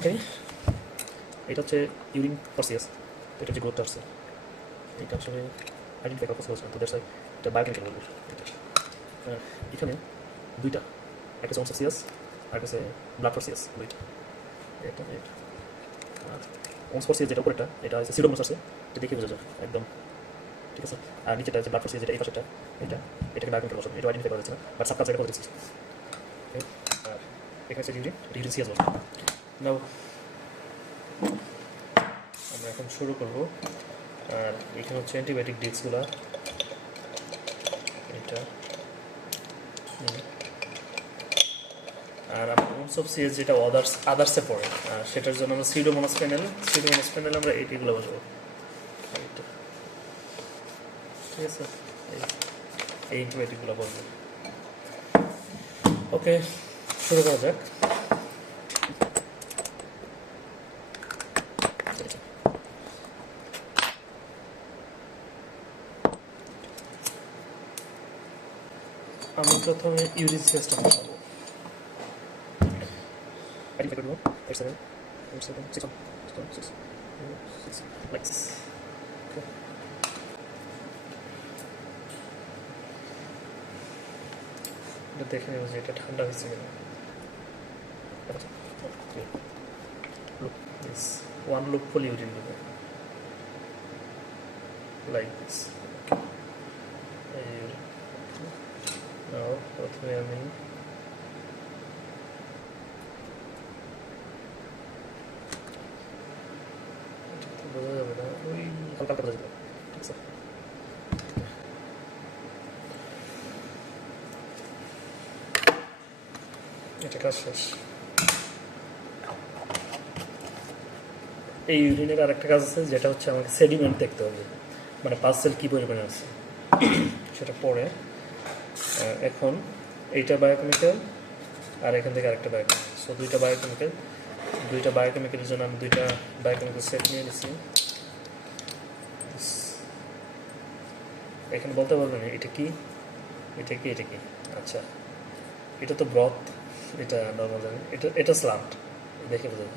ওকে, এটা হচ্ছে urine process, এটা হচ্ছে গ্রোথটা আসছে, এটা আসলে আইডেন্টিফাই করা পসিবল না, তো দ্যাটস এটা বায়োকেমিক্যাল বলবো। এখানে দুইটা, একটা হচ্ছে অনসোসিয়াস আর একটা হচ্ছে ব্লাড ফোর্সিয়াস, দুইটা, এটা এটা আর অনসোসিয়াস যেটা উপরেটা এটা হচ্ছে সিডোমোনাস আছে, এটা দেখে বোঝা যায় একদম, ঠিক আছে। আর নিচেটা হচ্ছে ব্লাড ফোর্সিয়াস, যেটা এই পাশেটা, এটাকে বায়োকেমিক্যাল বলছে, এটা আইডেন্টিফাই করা যাচ্ছে না, বাট সাবকালচারে করা যাচ্ছে। আর এখানে হচ্ছে ইউরিন, এটা ইউরিন সিয়াস বলছে। নাও আমরা এখন শুরু করব। আর এখানে হচ্ছে অ্যান্টিবায়োটিক ডিপসগুলো, এটা আর আমার অনসোসিয়াস যেটা আদার্সে পড়ে, আর সেটার জন্য আমরা সিডোমোনাস প্যানেল আমরা এইগুলো বসাবো, ঠিক আছে। এই অ্যান্টিবায়োটিকগুলো বলবো। ওকে, শুরু করা যাক। আমি প্রথমে ইউরিন সিয়াসটা বসাবো। আইডেন্টিফাই করবো 8 7 8 7 6 6 6 like this. Okay. এটা দেখে নেব যে এটা ঠান্ডা হয়েছে কিনা। Look, this one loop full urine দেবো like this. Now প্রথমে আমি বোঝা যাবে না, ওই হালকা হালকা বোঝা যাবে, ঠিক আছে। এটা কাজ শেষ। এই ইউরিনের আর একটা কাজ আছে, যেটা হচ্ছে আমাকে সেডিমেন্ট দেখতে হবে, মানে পার্সেল কী পরিমাণে আছে সেটা পরে। এখন এইটা বায়োকেমিক্যাল আর এখান থেকে আরেকটা বায়োকেমিক্যাল, সো দুইটা বায়োকেমিক্যালের জন্য আমি দুইটা বায়োকেমিক্যাল সেট নিয়ে নিচ্ছি। এখানে বলতে পারবেন এটা কি, এটা কি, এটা কি? আচ্ছা, এটা তো ব্রথ, এটা নর্মাল জানি, এটা স্লান্ট, দেখে বোঝা যায়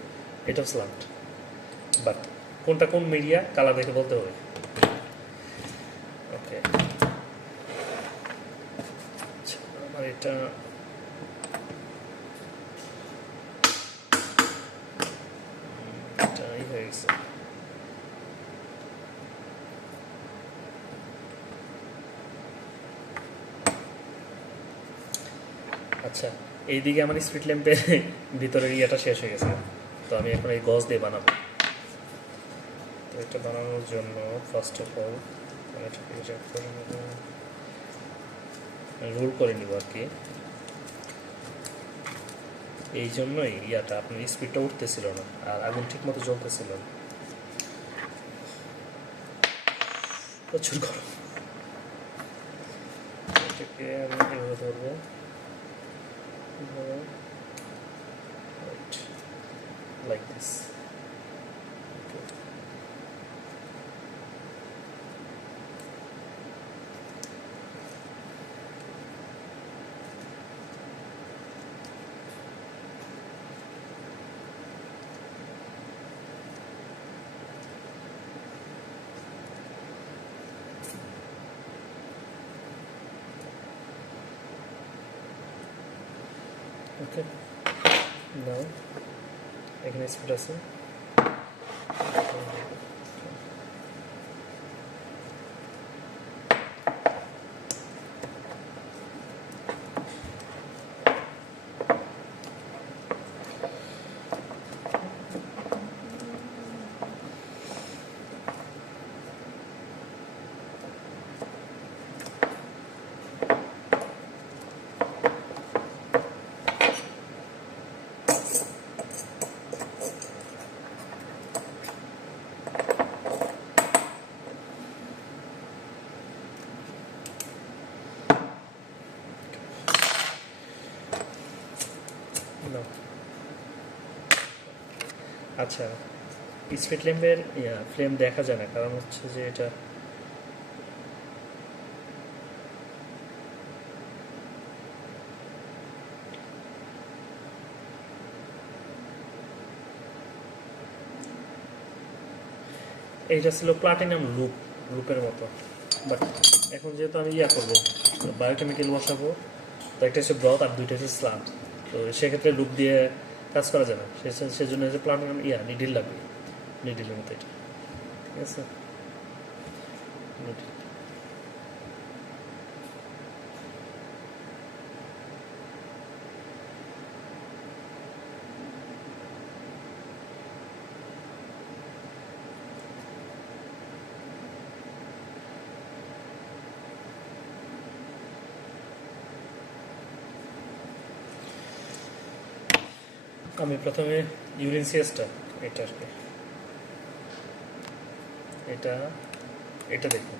এটা স্লান্ট, বাট কোনটা কোন মিডিয়া কালার দেখে বলতে হবে। ওকে, আচ্ছা আমার এটা এটাই হয়ে গেছে। আচ্ছা, এইদিকে আমার স্পিড ল্যাম্পের ভিতরের ইয়েটা শেষ হয়ে গেছে, তো আমি এখন এই গজ দিয়ে বানাবো। তো এটা বানানোর জন্য ফার্স্ট অফ অল এটাকে চেক করে নেব, রোল করে নিব আর কি। এই জন্যই ইয়াটা আপনার স্পিডটা উঠতেছিল না আর আগুন ঠিক মতো জ্বলতেছিল না, প্রচুর গরম। এটাকে আমি এভাবে ধরবো, like this. Okay. Okay. Now, এখানে স্পিড আছে, আচ্ছা স্পিড ল্যাম্পের ফ্লেম দেখা যায় না, কারণ হচ্ছে যে এটা এইটা ছিল প্লাটিনাম লুপের মতো, বাট এখন যেহেতু আমি করবো বায়োকেমিক্যাল বসাবো, তো একটা হচ্ছে ব্রথ আর দুইটা হচ্ছে স্লাম, তো সেক্ষেত্রে লুপ দিয়ে কাজ করা যাবে, সেজন্য হচ্ছে প্লাটিনাম নিডিল লাগবে, নিডিলের মতো এটা, ঠিক আছে। নিডিল আমি প্রথমে ইউরিন সিএসটা এটা আর কি, এটা দেখুন,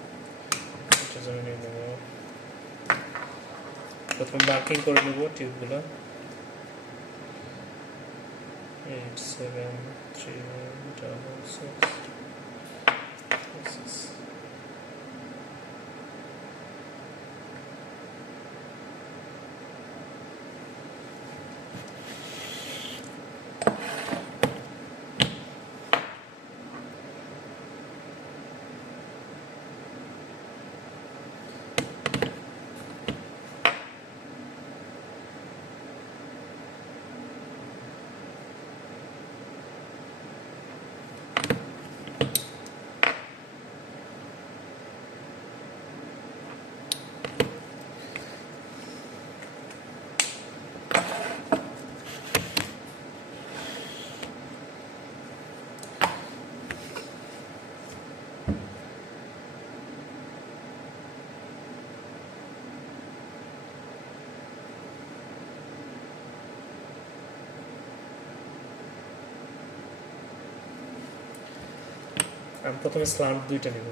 এটার জন্য নিয়ে নেবো, প্রথমে মার্কিং করে নেব টিউবগুলো, 87366. আমি প্রথমে স্লান্ট দুইটা নেব,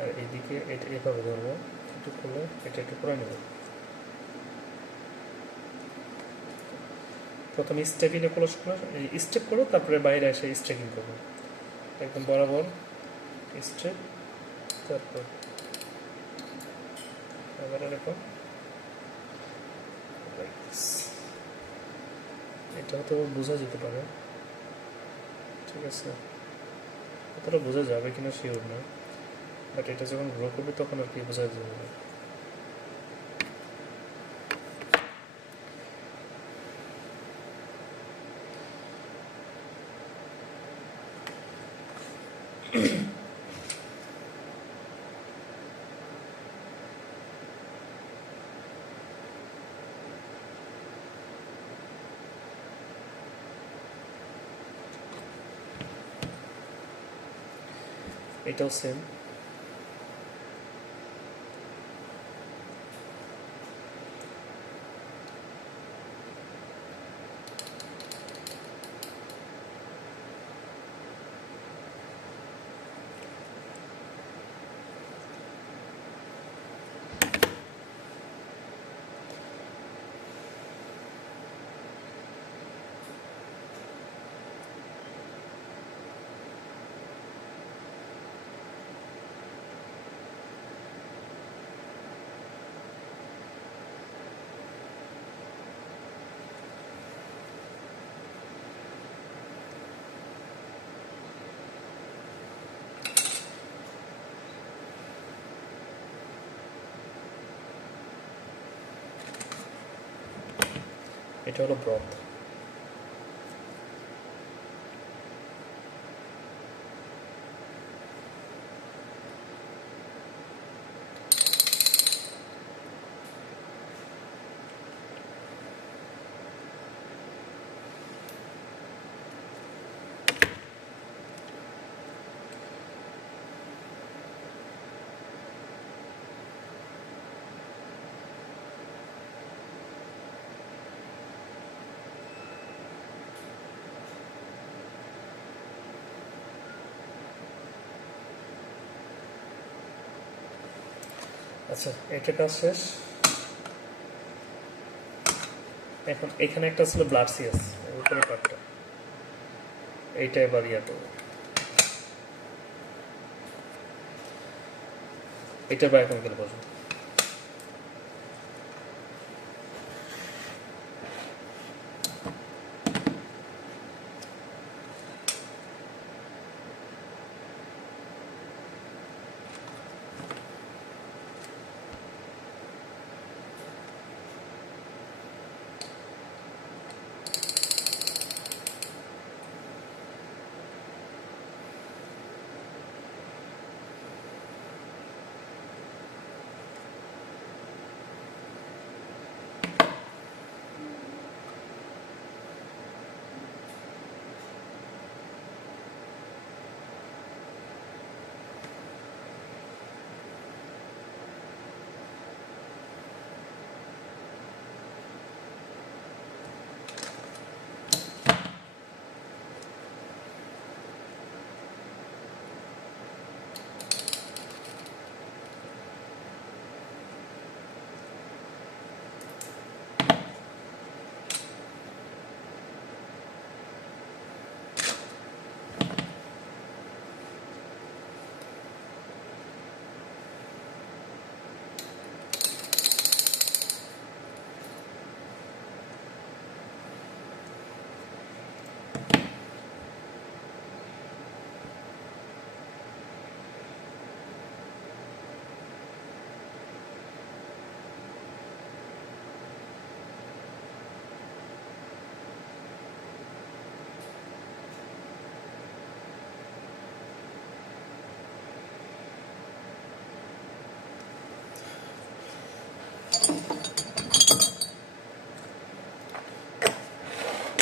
আর এইদিকে এটা এভাবে ধরবো, একটু খুলে এটা একটু করে নেব। প্রথমে স্টেপিং ক্লোজ করে স্টেপ করো, তারপরে বাইরে এসে স্ট্রেকিং করবো, একদম বরাবর স্টেপ, তারপর আবার এরকম, এটা তো বোঝা যেতে পারে, ঠিক আছে, অতটা বোঝা যাবে কিনা শিওর না, বাট এটা যখন গ্রো করবে তখন আর কি বোঝা যাবে। এটাও সেম, এটা হলো ব্রথ। আচ্ছা, এটা কাজ শেষ। এখন এখানে একটা ছিল ব্লাড সিএস উপরের পার্টটা, এইটা এবার করবো। এটা বায়োকেমিক্যাল বসবো।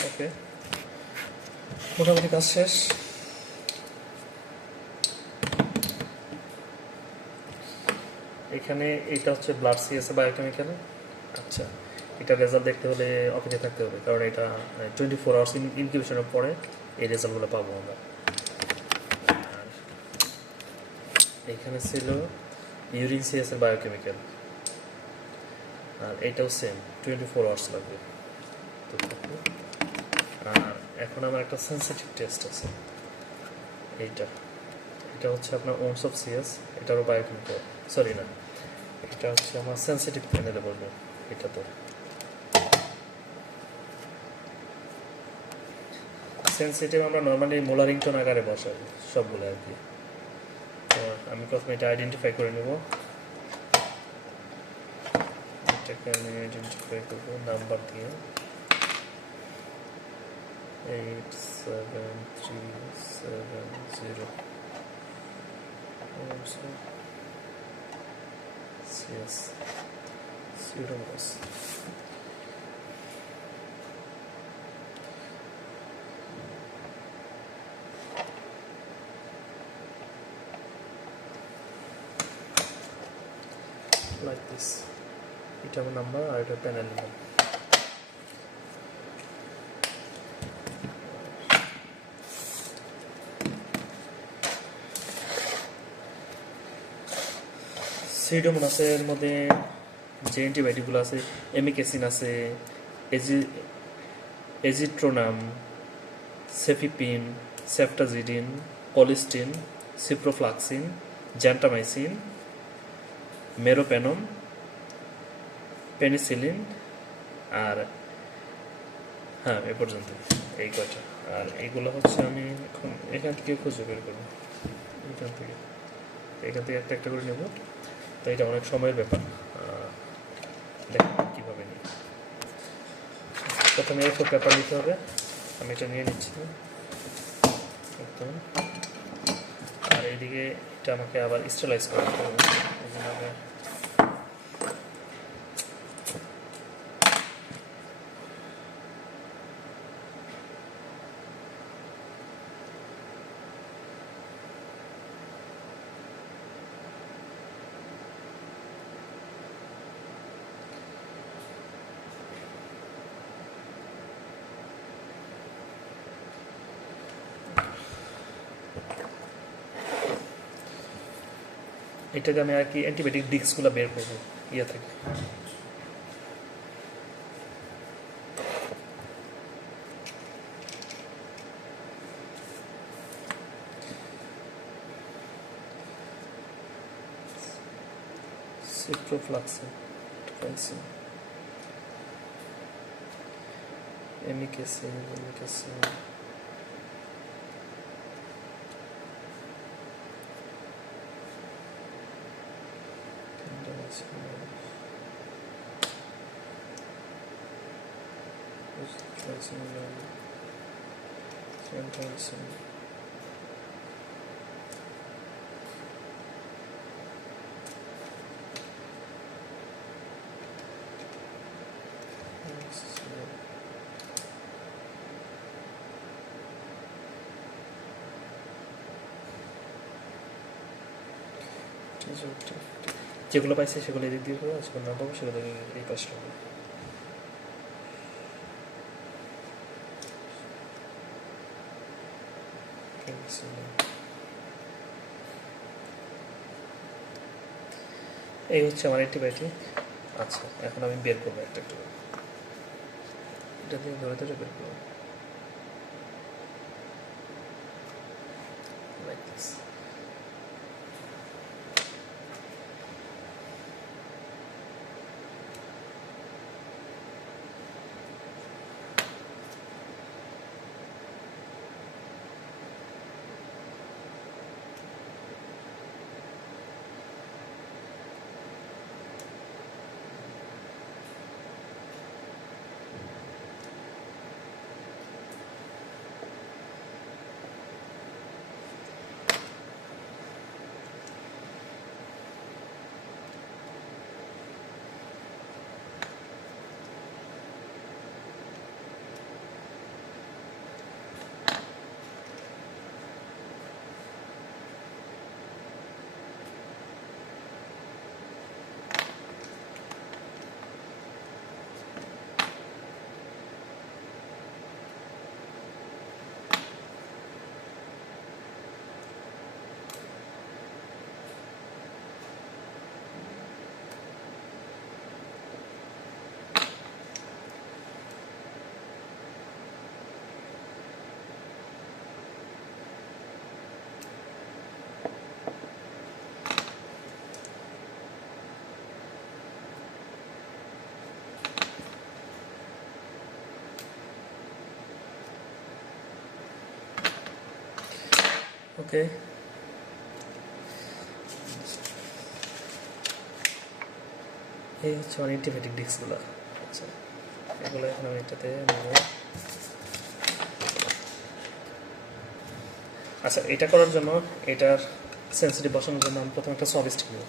ওকে, মোটামুটি কাজ শেষ। এখানে এটা হচ্ছে ব্লাড সিএসএ বায়োকেমিক্যাল। আচ্ছা, এটা রেজাল্ট দেখতে হলে অপেক্ষা থাকতে হবে, কারণ এটা 24 আওয়ার্স ইনকিউবেশনের পরে এই রেজাল্টগুলো পাবো আমরা। আর এখানে ছিল ইউরিন সিএসএ বায়োকেমিক্যাল, আর এটাও সেম 24 আওয়ার্স লাগবে। আর এখন আমার একটা সেন্সিটিভ টেস্ট আছে, এটা হচ্ছে আপনার ওমস অফ সিএস, এটারও বায়োকেমিক্যাল, সরি না, এটা হচ্ছে আমার সেন্সিটিভ প্যানেলে বলবো। এটাতে সেন্সিটিভ আমরা নর্মালি মোলারিংটন আকারে বসাই সবগুলো আর কি। তো আমি প্রথমে এটা আইডেন্টিফাই করে নেব, এটাকে আমি আইডেন্টিফাই করবো নাম্বার দিয়ে 87370 CS Pseudomonas. Like this. এটা আমার নাম্বার আর এটা প্যানেল নাম্বার। সিউডোমোনাসের মধ্যে যে অ্যান্টিবায়োটিকগুলো আছে, এমিকেসিন আছে, এজিট্রোনাম, সেফিপিন, সেফটাজিডিন, কলিস্টিন, সিপ্রোফ্লাক্সিন, জ্যান্টামাইসিন, মেরোপেনম, পেনিসিলিন, আর হ্যাঁ এ পর্যন্ত এই কয়টা। আর এইগুলো হচ্ছে আমি এখন এখান থেকে খুঁজে বের করবো, এখান থেকে একটা একটা করে নেব। তো এটা অনেক সময়ের ব্যাপার, দেখেন কীভাবে নিই। প্রথমে A4 পেপার নিতে হবে, আমি এটা নিয়ে নিচ্ছি একদম। আর এইদিকে এটা আমাকে আবার স্টেলাইজ করতে হবে, এটাকে আমি আর কি অ্যান্টিবায়োটিক ডিস্কগুলো বের করবো ইয়ে থেকে। ciprofloxacin, trypsin, amikacin, যেগুলো পাইছে সেগুলো এদিক দিয়ে করবো, যেগুলো না পাবো সেগুলো এই পাশটা হবে। এই হচ্ছে আমার অ্যান্টিবায়োটিক। আচ্ছা, এখন আমি বের করবো একটা একটা, এটা দিয়ে ধরে ধরে বের করবো, like this. ওকে, এই হচ্ছে আমার অ্যান্টিবায়োটিক ডিস্কগুলো। আচ্ছা, এগুলো এখন আমি এটাতে নেব। আচ্ছা, এটা করার জন্য, এটার সেন্সিটিভ বসানোর জন্য আমি প্রথমে একটা সব স্টিক নেব।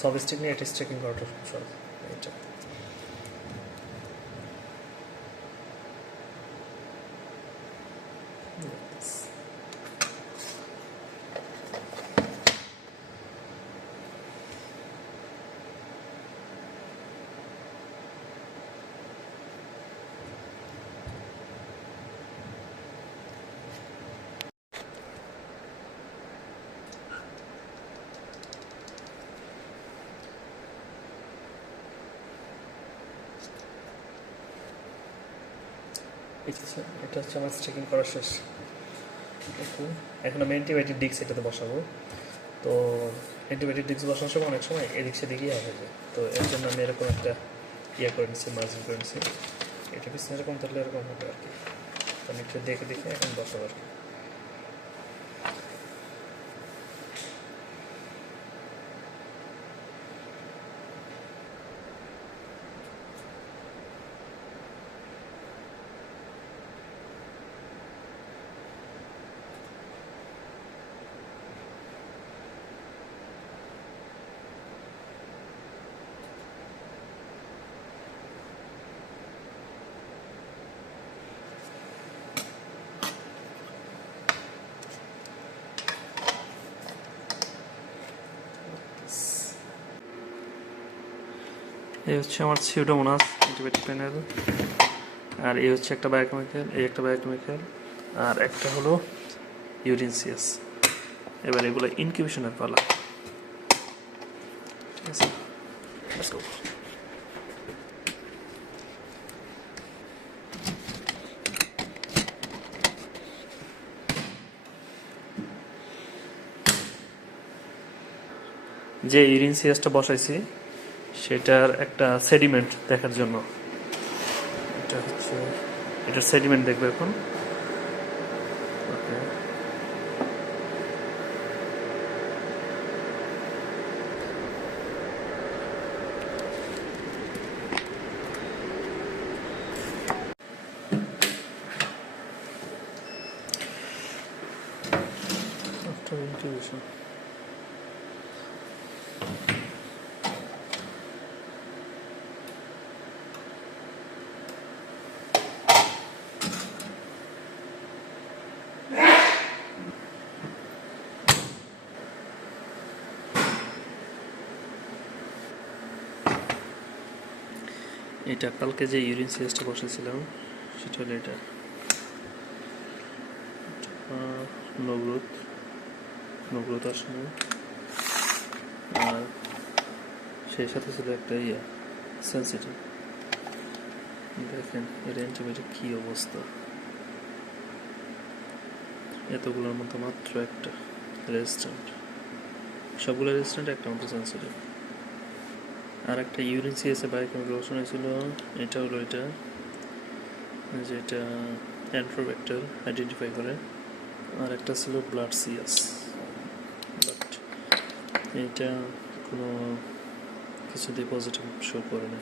সব স্টিক নিয়ে এটা স্ট্রেকিং করাটা সব এটা এটা হচ্ছে আমার স্ট্রেকিং করা শেষ। এখন আমি অ্যান্টিবায়োটিক ডিস্ক এটাতে বসাবো। তো অ্যান্টিবায়োটিক ডিস্ক বসানোর সময় অনেক সময় এদিক সেদিকে হয়ে যায়, তো এর জন্য আমি এরকম একটা করে নিচ্ছি, মার্জিন করে নিচ্ছি। এটা পিছনে এরকম থাকলে এরকম হবে আর কি। আমি একটু দেখে দেখে এখন বসাবো আর কি। এই হচ্ছে আমার সিউডোমোনাস অ্যান্টিবায়োটিক প্যানেল, আর এই হচ্ছে একটা বায়োকেমিক্যাল, এই একটা বায়োকেমিক্যাল, আর একটা হলো ইউরিনসিয়াস। এবার এগুলো ইনকিউবেশনের পালা। ঠিক আছে, লেটস গো। যে ইউরিনসিয়াসটা বসাইছি সেটার একটা সেডিমেন্ট দেখার জন্য। এটা হচ্ছে এটার সেডিমেন্ট দেখবে এখন। ওকে, after incubation এটা কালকে যে ইউরিন সিরিজটা বসেছিলাম সেটা হলো এটা, নগ্রোথ আসলে, আর সেই সাথে ছিল একটা সেন্সিটিভ। দেখেন এর অ্যান্টিবায়োটিক কী অবস্থা, এতগুলোর মধ্যে মাত্র একটা রেজিস্ট্যান্ট, সবগুলো রেজিস্ট্যান্ট, একটা মতো সেন্সিটিভ। আর একটা ইউরিন সিএসে বায়োকেমিক্যাল ওষুধ হয়েছিল, এটা হলো এটা, যেটা অ্যান্ট্রোব্যাক্টার আইডেন্টিফাই করে, আর একটা ছিল ব্লাড সিএস, বাট এইটা কোনো কিছুতেই পজিটিভ শো করে না।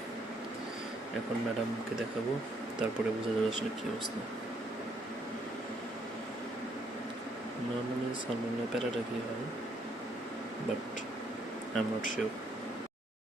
এখন ম্যাডামকে দেখাবো, তারপরে বোঝা যাবে আসলে কী অবস্থা। নর্মালি সালমোনেলা প্যারাটাইফি হয়, but I am not sure.